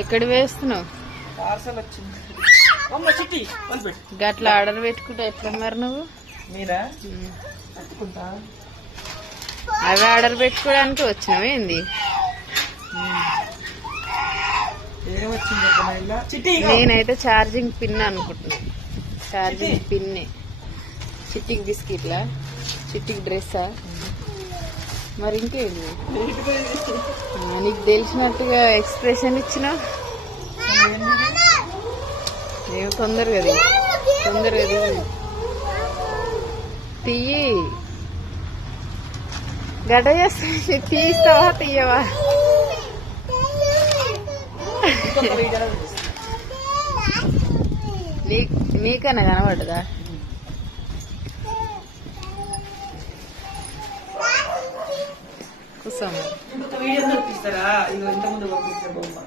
ఎక్కడ వేస్తున్నావు? పార్సల్ వచ్చింది. గట్లా ఆర్డర్ పెట్టుకుంటే ఎట్లా మరి నువ్వు? మీరా పెట్టుకుంటా? అవి ఆర్డర్ పెట్టుకోవడానికి వచ్చినావు ఏంది? నేనైతే ఛార్జింగ్ పిన్ అనుకుంటున్నా. ఛార్జింగ్ పిన్నే. చిట్టికి బిస్కెట్లా? చిట్టికి డ్రెస్సా? మరి ఇంకేంది? నీకు తెలిసినట్టుగా ఎక్స్ప్రెషన్ ఇచ్చినావు. ఏమి తొందరగా తీయి. గడ్డ చేస్తా. తీస్తావా తీయవా? నీకన్నా కనబడదా? కూర్చోమా. వీడియో చూపిస్తారా? ఇంతకుముందు పంపించారు బొమ్మ.